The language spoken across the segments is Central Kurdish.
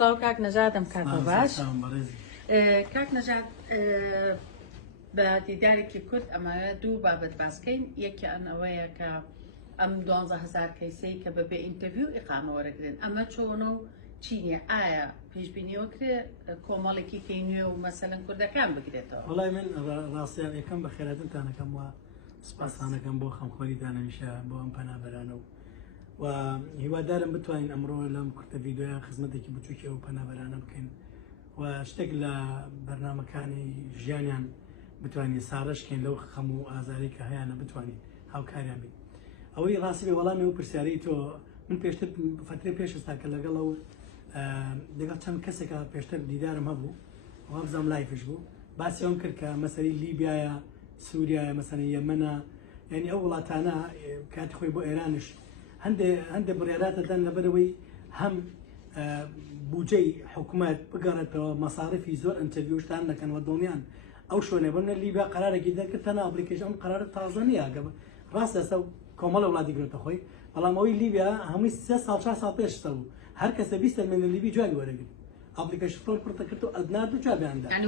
سلااو کاک نەژادم کاتە باش کاک نەژاد بە دیدارێکی کورد ئەمانە دوو بابەت باسکەین یەکیان ئەوەیە کە ئەم 12,000 کەیسەی کە بەبێ ئینتەڤیو ئیقامە وەرەگرن ئەمە چۆنە و چینیە ئایا پێشبینیەوە کرێ کۆمەڵێکی کەی نوێ و مەسەلەن کوردەکان بگرێتەوە؟ وەڵای من ڕاستیان یەکەم بە خێراتتانەکەم وە سپاسانەکەم بۆ خەمخۆریدانەمیشە بۆ ئەم پەنابەرانە و هیوادارم بتوانین ئەمڕۆ لەم کورتە ڤیدۆیە خزمەتێکی بچووکی ئەو پەنابەرانە بکەین و شتێک لە بەرنامەکانی ژیانیان بتوانین ساڕەشکەین لەو خەم و ئازاری کە هەیەە بتوانین هاوکاریان بین. ئەوەی ڕاستی بێ وەڵامی و پرسیارەی تۆ من پێشتر فترەی پێشستا کە لەگەڵ ئەو لەگەڵ چەند کەسێکە پێشتر دیدارم هەبوو و بزانم لایفش بوو باسی ئەوم کرد کە مەسەلەی لیبیایە سووریایە مەسەلەن یەمەنە یعنی ئەو وڵاتانە کاتی خۆی بۆ ئێرانش هەندێک بڕیاراتە دەن لەبەرەوەی هەم بودجەی حکوومەت بگەڕێتەوە مەساڕفی زۆر ئەنتەڤیوشتان دەکەن وە دڵنیان ئەو شوێنێ بنە لیبیا قەرارێکی دەکرد تەنها ئەپلیکیشن ئەم قەرارە تازە نییە ڕاستە ئێستا کۆمەڵە وڵاتی گرێتە خۆی بەڵام ئەوەی لیبیا هەمووی 3 ساڵ 4 ساڵ پێشتە بوو هەر کەسە 20 ملیۆن لیبی جوای وەرەگرت ئەپلیکیشن فۆرم پڕتە کرد و ئەدنا دوو جوابیاندا یعنی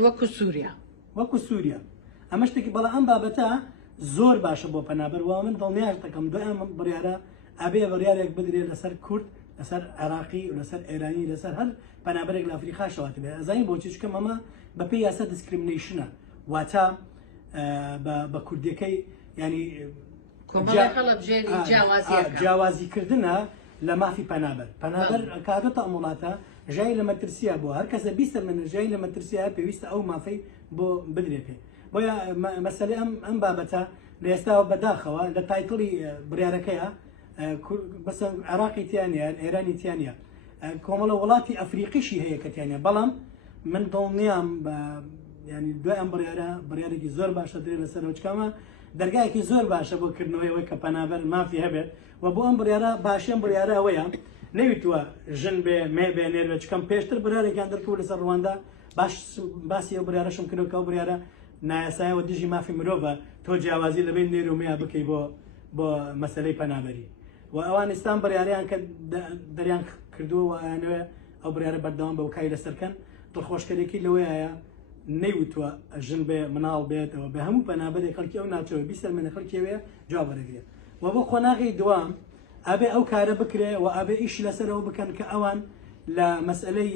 وەکو سووریا ئەمە شتێکی بەڵام ئەم بابەتە زۆر باشە بۆ پەنابەر و من دڵنیاش دەکەم دوای ئەم بڕیارە ئەبێ بڕیارێک بدرێت لەسەر کورد لەسەر عێراقی و لەسەر ئێرانی لەسەر هەر پەنابەرێک لە ئەفریقا شەواتە بێ ئەزانین بۆچی چکەم ئەمە بەپێی یاسا دیسکریمینیشنە واتە بە کوردەکەی ینی جیاوازیکردنە لە مافی پەنابەر کاتۆتە ئەم وڵاتە ژای لە مەترسیە بووە هەر کەسە 20 من ژای لە مەترسیە پێویستە ئەو مافەی بۆ بدرێ پێ بۆیە مەسەلەی ئەم بابەتە لە ئێستاوە بەداخەوە لە تایتڵی بڕیارەکەیە بەس عێراقی تیانە ئێرانی تیانە کۆمەڵە وڵاتی ئەفریقیشی هەیە کە تیانە بەڵام من دڵنیام ینی دوای ئەم بڕیارێکی زۆر باشە درێ لەسەر وچکامە دەرگایەکی زۆر باشە بۆ کردنەوەی کە پەنابەر مافی هەبێت و بۆ ئەم بڕیارە باشێن بڕیارە ئەوەیە نەویتووە ژن بێ مێ بێ نێر چکەم پێشتر بڕارێکیان دەرکەوت لەسەر ڕواندا باسی ئەو بڕیارەشم کردەوە ئەو بڕیارە نایاسایەوە دژی مافی مرۆڤە تۆ جیاوازی لەبێ نێر و مێیا بکەی بۆ مەسەلەی پەنابەری و ئەوانستان بڕیاریان کە دەریان کردووە ئەوێ ئەو بڕیارە بەردەوام بە وکای لەسەرکەن دڵخۆشکەرێکی لەوەیە نەیوتووە ژن بێ مناڵ بێتەوە بە هەموو پەنابەرێک خەڵکی ئەو ناچەوە 20 منە خەڵکیەوەیە جواب وەرەگرێت و بۆ خۆناغی دوام ئەبێ ئەو کارە بکرێ و ئەبێ ئیش لەسەرەوە بکەن کە ئەوان لە مەسئلەی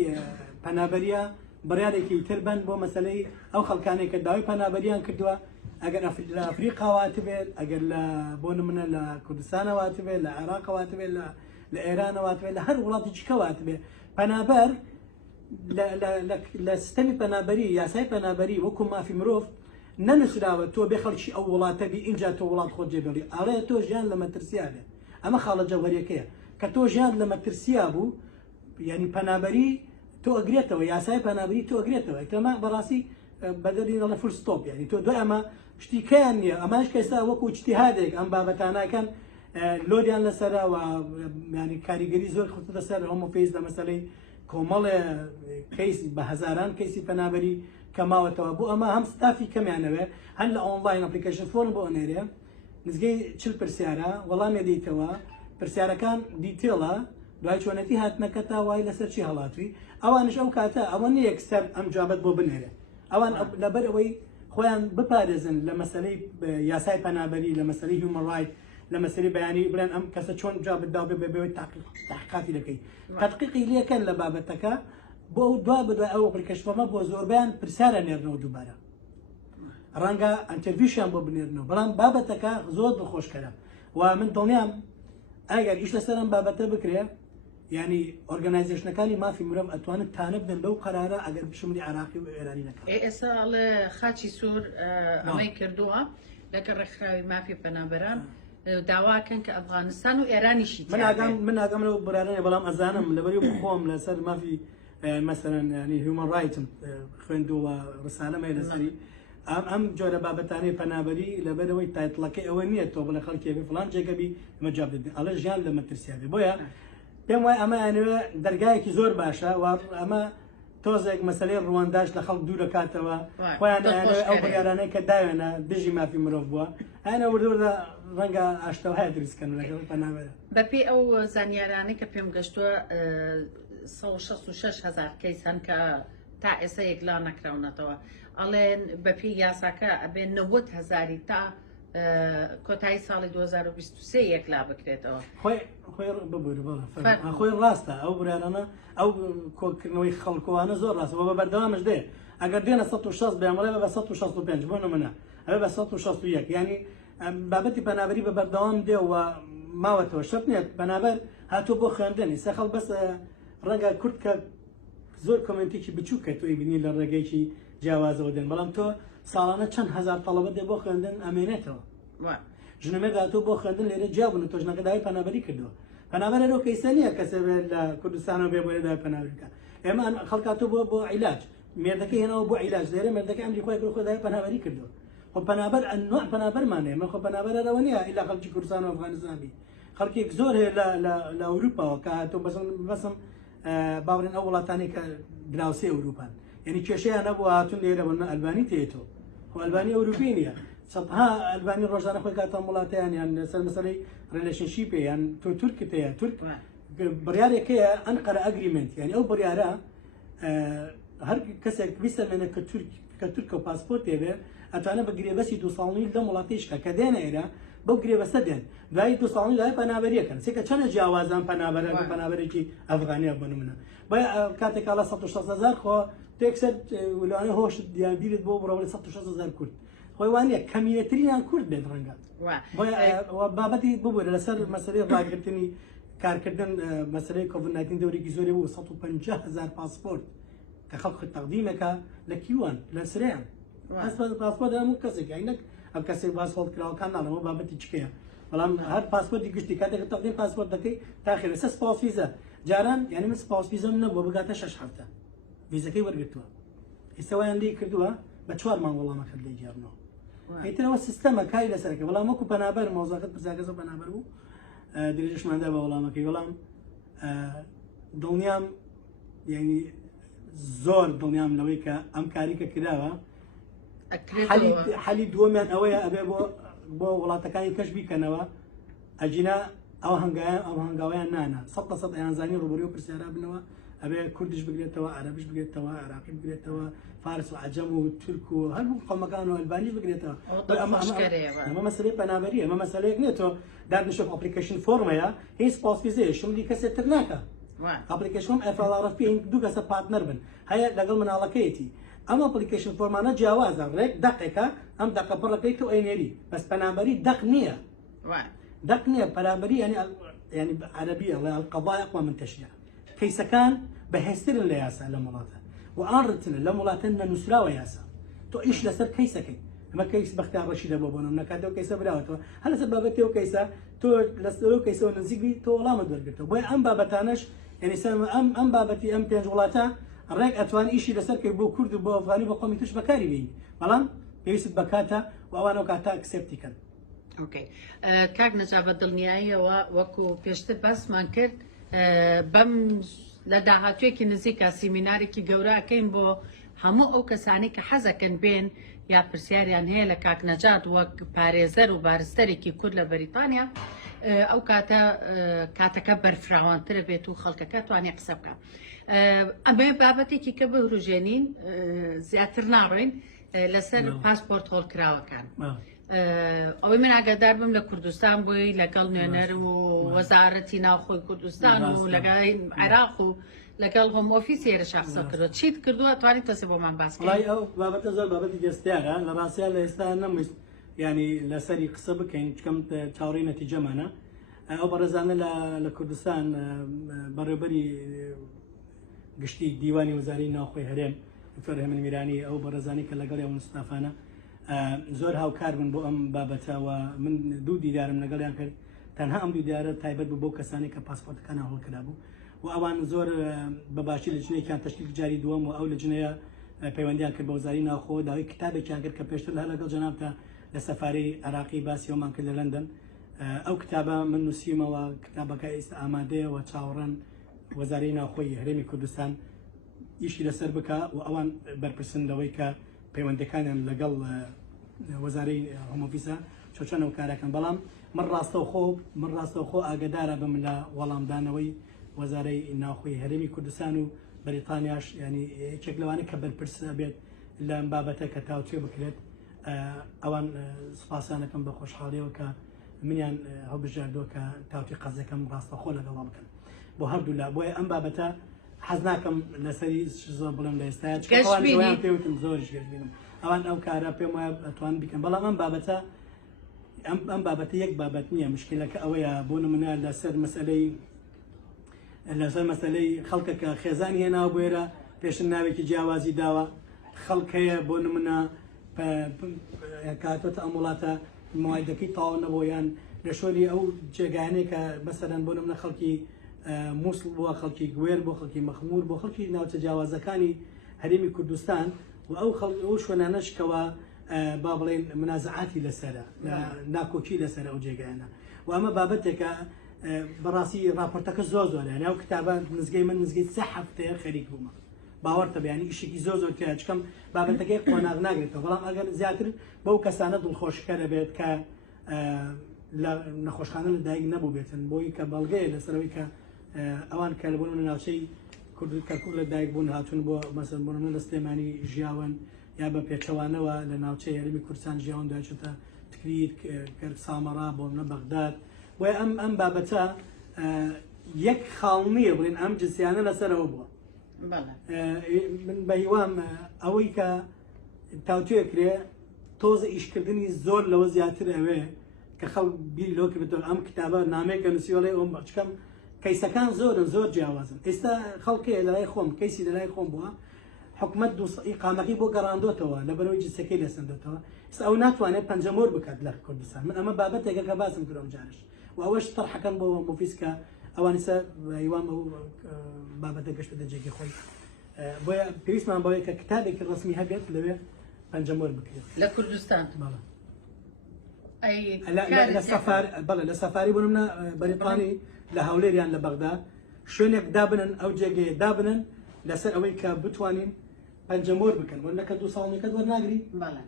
پەنابەریە بڕیارێکی تر بن بۆ مەسئلەی ئەو خەڵکانێک کە داوای پەنابەریان کردووە ئەگەر لە ئەفریقاوات بێت ئەگەر لە بۆ نمونە لە کوردستانەوات بێت لە عێراقەوات بێت لە ئێرانەوات بێت لە هەر وڵاتی چکەوات بێت پەنابەر لە سیستەمی پەنابەری یاسای پەنابەری وەکو مافی مرۆڤ نەنووسراوە تۆ بێ خەڵکی ئەو وڵاتە بی ئینجا تۆ وڵات خۆت جێبێڵی ئاڵەیە تۆ ژیان لە مەترسیا بێت ئەمە خاڵە جەوهەریەکەیە کە تۆ ژیان لە مەترسیا بوو ینی پەنابەری تۆ ئەگرێتەوە یاسای پەنابەری تۆ ئەگرێتەوە ئەمە بەڕاستی بەدەری لە فول ستۆپ ینی تۆ دوای ئەمە شتیکەیان نییە ئەماش کەستا وەکو اجتیهادێک ئەم بابەتانەکەن لۆریان لەسەرە و ینی کاریگەری زۆر خۆتە لەسەر هۆمۆپیز لە مەسەلەی کۆمەڵێ کەیس بە هەزاران کەیسی پەنابەری کەماوەتەوە بۆ ئەمە هەم ستافی کەمیانەوە هەر لە ئۆنلاین ئەپلیکیشن فۆرم بۆ ئەنێرێ نزگەی 40 پرسیارە وەڵامی دەیتەوە پرسیارەکان دیتێڵە دوای چۆنەتی هاتنەکەتا وای لەسەر چی هەڵاتوی ئەوانش ئەو کاتە ئەوە نیە یەکسەر ئەم جوابەت بۆ بنێرێ ئەوان لەبەر ئەوەی خۆیان بپارێزن لە مەسەلەی یاسای پەنابەری لە مەسەلەی هیومەن ڕایت لە مەسەلەی بەیانی بڵێن ئەم کەسە چۆن جوابت دا بێەوەی تحقیقاتی دەکەی تحقیقی لەکەن لە بابەتەکە بۆ دوا بدوای ئەو ئەپلیکیشنەمە بۆ زۆربیان پرسیارە نێرنەوە دووبارە ڕەنگە ئەنتەرویوشیان بۆ بنێرنەوە بەڵام بابەتەکە زۆر دڵخۆشکەرە و من دڵنیام ئەگەر ئیش لەسەر ئەم بابەتە بکرێ ینی ئۆرگانایزیشنەکانی مافی مرۆڤ ئەتوانن تانە بدەن لەو قەرارە ئەگەر بشمولی عێراقی و ئێرانی نەکەن ئێستا خاچی سوور ئەمەی کردووە لەگە ڕێکخراوی مافی پەنابەران داواکەن کە ئەفغانستان و ئێرانیشی من ئاگەم لەو بڕارانێ بەڵام ئەزانم لەبەری بخۆم لەسەر مافی مەسەرەن ینی هیومەن ڕایتم خوێندووە ڕسالەمە لەسەری ئەم جۆرە بابەتانەی پەنابەری لەبەرەوەی تایتڵەکە ئەوە نییە تۆ بڵێ خەڵکی بێ فڵان جێگەبی ئەمە جواب دەدەن ئەڵە ژیان لە مەترسیا بێ بۆیە پێم وایە ئەمە ئەنوێ دەرگایەکی زۆر باشە و ئەمە تۆزێک مەسەلەی ڕواننداش لە خەڵک دوور دەکاتەوە خۆیان ئەو بڕیارانەی کە داوێنە دژی مافی مرۆڤ بووە ئەنە وردووردا ڕەنگە ئاشتەوهای دروستکەن لەگەڵ پەنابەرە بەپێی ئەو زانیارانەی کە پێم گەشتووە 16,000 کەیس هەن کە تا ئێستا یەکلا نەکراونەتەوە ئەڵێن بەپی یاساکە ئەبێن 90,000 تا کۆتایی ساڵی 2023 یەکلا بکرێتەوە. خۆی ڕاستە ئەو برانە ئەو کۆکردنەوەی خەڵکوانە زۆر ڕاستەوە بە بەردەوامش دێ ئەگەر دێنە 160 بێمەڵێ بە 165 بۆ نمونە ئەوێ بە 161 ینی بابەتی پەنابەری بە بەردەوام دێ و ماوەتەوە شەرت نێت بەنابەر هاتوو بۆ خوێندنی سەخەڵ بەس ڕەنگە کورد کە زۆر کۆمنتێکی بچوو کە توی بینی لە ڕێگەیەکی جیاوازەوە دێن بەڵام تۆ ساڵانە چەند هزار تەڵەبە دێ بۆ خوێندن ئەمێنێتەوە ژنەمێ داتۆ بۆ خوێندن لێرە جیابن و تۆژنەکە داوای پەنابەری کردووە پەنابەر ئەرۆ کەیسە نییە کەسە لە کوردستانەوە بێ بۆ داوای پەنابەریکە ئێمە خەڵکاتۆ بۆ عیلاج مێردەکەی هێنەوە بۆ عیلاج لێرە مێردەکە ئەمری خۆی کرد خۆ داوای پەنابەری کردووە خۆ پەنابەر ئەنوع پەنابەرمانێ من خۆ پەنابەرەوە نییە ئیلا خەڵکی کوردستان و ئەفغانستانی خەڵکێک زۆر هەیە لە ئەوروپاوە کە هاتۆ بەسم باورن ئەو وڵاتانی کە دراوسێ ئەوروپان یعنی کێشەیان نەبوو هاتون لێرە بۆ ئەلبانی تێتۆ خۆ ئەلبانی ئەوروپی نییە سەدها ئەلبانی ڕۆژانە خۆی کاتە وڵاتیان یان لەسەر مەسەلەی ریلیشنشیپێ یان تۆ تورکت هەیە تورک بڕیارێکەیە ئەنقەرە ئەگریمنت یعنی ئەو بڕیارە هەر کەسێک بیستەمێنە کە تورکە و پاسپۆرت تێبێ ئەتوانە بە گرێبەسی 2 ساڵنی لەم وڵاتیشکە کە دێنە ئێرە بەو گرێبەستە دێن دوای 2 ساڵنی لای پەنابەریەکەن سێکە چەندە جیاوازان پەنابەرە پەنابەرێکی ئەفغانیە بۆ نمونە کاتێکا لە 160,000 خۆ تێکسەر ویلانە هۆش دیابیرت بۆ بڕەوەی 160,000 کورد خۆی وانە کەمیەترینیان کورد بێت ڕەنگە بابەتی ببوورە لەسەر مەسەلەی ڕاگررتنی کارکردن مەسەلەی کۆڤید-19 دەورێکی زۆری بوو 150,000 پاسپۆرت کە خەڵک تەقدیمەکە لە کیوان لە سرەیان پاسپۆرت هەموو کەسێک عینەک ئەم کەسێک باسپۆرت کراوەکان ناڵەوە بابەتی چکەیە بەڵام هەر پاسپۆرتی گشتی کاتێک تەقدیم پاسپۆرت دەکەی تاخیر لەسەر سپاس ویزە جاران یعنی من سپاس ویزەم نەبووە بگاتە 6 هەفتە ویزەکەی وەرگرتووە ئێستا وایان لێ کردووە بە 4 مانگ وەڵامەکەت لێ جیابنەوە ئیترەوە سیستەمە کاری لەسەرەکە بەڵام وەکو پەنابەر مۆزەکەت پرسیاکەسە پەنابەر بوو درێژشماندا بە وەڵامەکەی بەڵام دڵنیام یعنی زۆر دڵنیام لەوەی کە ئەم کاریکە کراوە حەلی دووەمیان ئەوەیە ئەبێ بۆ وڵاتەکانی کەش بیکەنەوە ئەجینا ئەو هەنگاویان نانە 100% ئەیانزانی ڕوبەری و پرسیارا بنەوە ئەبێ کوردیش بگرێتەوە عەرەبیش بگرێتەوە عێراقی بگرێتەوە فارس و عەجەم و تورک و هەموو قەومەکان و ئەلبانیش بگرێتەوە ئەمە مەسەلەی پەنابەریە ئەمە مەسەلەیەک نێتەوە دادنیشتن ئەپلیکیشن فۆرمەیە هیچ سپاس ویزەیە شمولی کەسێک تر ناکە ئەپلیکیشن FLRP دوو کەسە پارتنەر بن هەیە لەگەڵ مناڵەکەیەتی ئەم ئەپلیکیشن فۆرمانە جیاوازە ڕێک دەقێکە ئەم دەقە پڕەکەی تو ئەینێری بەس پەنابەری دەق نییە دەق نییە پەنابەری ینی عەرەبی ئەڵێ القەضاء أقوى من التشريع کەیسەکان بەهێزترن لە یاسا لە وڵاتە و ئاڕتنە لە وڵاتە نەنووسراوە یاسا تۆ ئیش لەسەر کەیسەکەی ئەمە کەیس بەختیار ڕەشیدە بۆ بۆنم نەکاتەوە کەیسە براوەتەوە هەر لەسەر بابەتەوە کەیسە تۆ لەسەرەوە کەیسەوە نزیکبی تۆ وەڵامت وەرگرتەوە بۆیە ئەم بابەتانەش یعنی ئەم بابەتی ئەم پێنج وڵاتە ڕێک ئەتوان ئیشی لەسەر کەی بۆ کورد و بۆ ئەفغانی بۆ قۆمی توش بەکاری بین بەڵام پێویست بەکاتە و ئەوانەوە کاتە ئەکسێپتیکەن. ئۆکەی کاک نەجابەت دڵنیاییەوە وەکو پێشتر باسمان کرد بەم لە داهاتوێکی نزیکە سیمینارێکی گەورە ئەەکەین بۆ هەموو ئەو کەسانی کە حەزەکەن بێن یا پرسیاریان هەیە لە کاک نەجات وەک پارێزەر و بارستەرێکی کورد لە بەریتانیا ئەو کاتەکە بەرفراوانترە بێت و خەڵکەکە توانێ قسە بکە. ئەمە بابەتێکی کە بهروژێنین زیاتر ناڕێن لەسەر پاسپۆرت هۆڵکراوەکان. ئەوەی من ئاگادار بم لە کوردستان بووی لەگەڵ نوێنەر و وەزارەتی ناوخۆی کوردستان و لەگەڵ عێراق و لەگەڵ هۆم ئۆفیسی ئێرە شخصە کردووە چیت کردووە توانیت تەسی بۆمان باس بکەیت. ئەو بابەتە زۆر بابەتی دەستیارە لە ڕاستیان لە ئێستا نەمویست ینی لەسەری قسە بکەین چکەم چاوەڕێی نەتیجەمانە. ئەو بەڕێزانە لە کوردستان بەڕێوەبەری گشتی دیوانی وەزارەی ناوخۆی هەرێم دکتۆر هێمن میرانی ئەو بەڕێزانی کە لەگەڵ ئەو مستافانە زۆر هاوکار بن بۆ ئەم بابەتەوە من دوو دیدارم لەگەڵیان کرد تەنها ئەم دوو دیارە تایبەت بوو بۆ کەسانی کە پاسپۆرتەکان هەڵکرا بوو و ئەوان زۆر بەباشی لە جنەیەکیان تەشکیل جاری دووەم و ئەو لە جنەیە پەیوەندیان کرد بە وەزاری ناوخۆ داوای کتابێکیان کرد کە پێشتر هەر لەگەڵ جەنابتە لە سەفارەی عێراقی باسی ئەومان کرد لە لەندەن. ئەو کتابە من نووسیمەوە کتابەکە ئێستا ئامادەیەوە چاوەڕەن وەزارەی ناوخۆی هەرێمی کوردستان ئیشی لەسەر بکە و ئەوان بەرپرسن لەوەی کە پەیوەندەکانیان لەگەڵ وەزارەی هۆم ئۆفیسە چۆچەنەوە کارەکەن. بەڵام من ڕاستەوخۆ ئاگدارە بم لە وەڵامدانەوەی وەزارەی ناوخۆی هەرێمی کوردستان و بەریتانیاش ینی یەکێک لەوانە کە بەرپرسە بێت لە بابەتە کە تاوتوێ بکرێت ئەوان سوپاسانەکەم بە خۆشحاڵیەوە کە منیان هەڵبژاردووە کە تاوتی قەزەکەم ڕاستەخۆ لەگەڵا بکەن بۆ هەردوو لا بۆیە ئەم بابەتە حەز ناکەم لەسەری زۆر بڵم لە ئێستایا پێوتم زۆریش گەشتبینم ئەوان ئەو کارە پێم وایە ئەتوان بکەن بەڵام ئەم بابەتە ئەم بابەتە یەک بابەت نییە مشکلەکە ئەوەیە بۆ نمونە لەسەر مەسەلەی خەڵکەکە خێزانی هێناوە بۆێرە پێشن ناوێکی جیاوازی داوە خەڵکەیە بۆ نمونە کاتۆتە ئەم وڵاتە مایدەکەی تاوا نەبۆیان لە شۆری ئەو جێگانەیە کە بەسەرەن بۆ نمونە خەڵکی مووسڵ بووە خەڵکی گوێر بۆ خەڵکی مەخمور بۆ خەڵکی ناوچە جیاوازەکانی هەرێمی کوردستان و ئەو شوێنانەشکەوە با بڵێن منازعاتی لەسرە ناکۆکی لەسەر ئەو جێگایانە و ئەمە بابەتێکە بەڕاستی راپۆرتەکە زۆر زۆرە ناو کتابە نزگەی من نزگەی 3 هەفتەیە خەریک بوومە باوەڕتە بەیانی ئیشێکی زۆر تیا چکەم بابەتەکەی قۆناغ ناگرێتەوە بەڵام ئەگەر زیاتر بەو کەسانە دڵخۆشکەرە بێت کە لە نەخۆشخانە لە دایک نەبوو بێتن بۆی کە بەڵگەیە لەسەرەوەی کە ئەوان کە لە بۆ ناوچەی کەرکوو لە دایک بوون هاتوون بۆ مەسەن بۆ لە سلێمانی ژیاون یا بە پێچەوانەوە لە ناوچەی هەرێمی کوردستان ژیاون داچێتە تکریت سامەڕا بۆ منە بەغداد بۆیە ئەم بابەتە یەک خاڵ نییە بڵێن ئەم جنسیانە لەسەرەوە بووە من بە هیوام ئەوەی کە تاوتوێ کرێ تۆزە ئیشکردنی زۆر لەوە زیاتر ئەوێ کە خەڵ بیری لۆ کردێتەوە ئەم کتابە نامێکە نووسیۆڵێ ئەوم بچکەم کەیسەکان زۆر جیاوازن ئێستا خەڵکێ لەلای خۆم کەیسی لەلای خۆم بووە حکومت ئیقامەکەی بۆ گەڕاندۆتەوە لە بەرەوەی جنسەکەی لەسەندێتەوە ئێستا ئەو ناتوانێت پەنجەمۆر بکات لە کوردستان من ئەمە بابەتێکە کە باسم کردم جارش و ئەوەش تەڕحەکەم بۆ مفیسکە ئەوانیسە هیوام ئەو بابەتە گەشت بدە جێگی خۆی بۆیە پێویستمان بەوەیە کە کتابێکی ڕسمی هەبێت لەوێ پەنجەمۆر بکرێت لە کوردستان بەڵێ لە سەفاری بوونم بەریتانی لە هەولێریان لە بەغداد شوێنێک دابنن ئەو جێگەیە دابنن لەسەر ئەوەی کە بتوانین پەنجەمۆر بکەن بۆ نەکە 2 ساڵێکت وەرناگری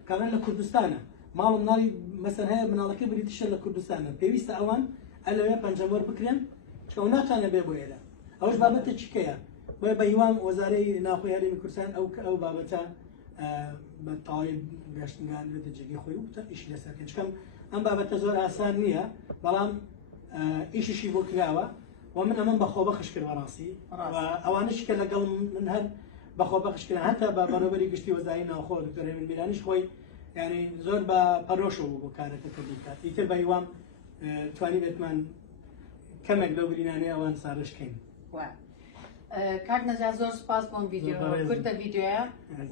کامان لە کوردستانە ماڵم ناڵی مەسەر هەیە مناڵەکەی بریتیشە لە کوردستانە پێویستە ئەوان ئەلەوێ پەنجەمۆر بکرێن چکە ناتوانێت بێ بۆ ئێرە ئەوش بابەتە چکەیە بۆیە بە هیوام وەزارەی ناوخۆی هەرێمی کوردستان ئەو بابەتە بە تەواوی گەشتنگان بێتە جێگەی خۆی و ئیشی لەسەرکە چکەم ئەم بابەتە زۆر ئاسان نییە بەڵام ئیشیشی بۆ کراوە و من ئەمەم بەخۆ بەخش کرد بەڕاستی ئەوانش کە لەگەڵ من هەر بەخۆ بەخشکردن هەتا بە بەڕێوەبەری گشتی وەزاری ناوخۆ دکتۆر هێمن میرانیش خۆی یعنی زۆر بە پەرۆشەوە بۆ کارەکە کە بیکات ئیتر بە هیوام توانی بێتمان کەمێک لەو برینانەی ئەوان ساڕشکەین کاک نەجات زۆر سپاس بۆم ڤیدیۆ کورتە ڤیدیۆیە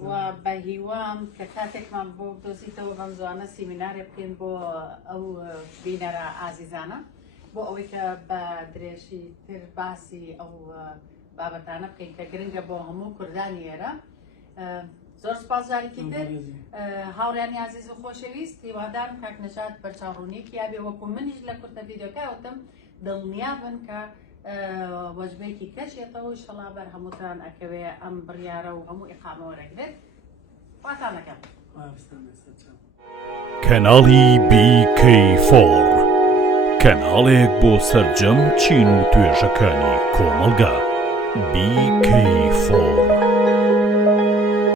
و بە هیوام کە کاتێکمان بۆ دۆزیتەوە بەم زوانە سیمینارێ بکەین بۆ ئەو بینەرە ئازیزانە بۆ ئەوەی کە بە درێژی تر باسی ئەو بابەتانە بکەین کە گرنگە بۆ هەموو کوردانی ئێرە زۆر سپاس جارێکی تر هاوڕیانی عزیز و خۆشەویست هیوادارم کاک نەجات بەرچاوڕوونیەکی یابێ وەکو منیش لە کورتە ڤیدیۆکە وتم دڵنیا بن کە وەجبەیەکی کەشێتەوە ئینشەڵا بەر هەمووتان ئەکەوێ ئەم بڕیارە و هەموو ئیقامە وەرەگرێت خواتانەکەم کەناڵی BK4 کەناڵێک بۆ سەرجەم چین و توێژەکانی کۆمەلگا BK4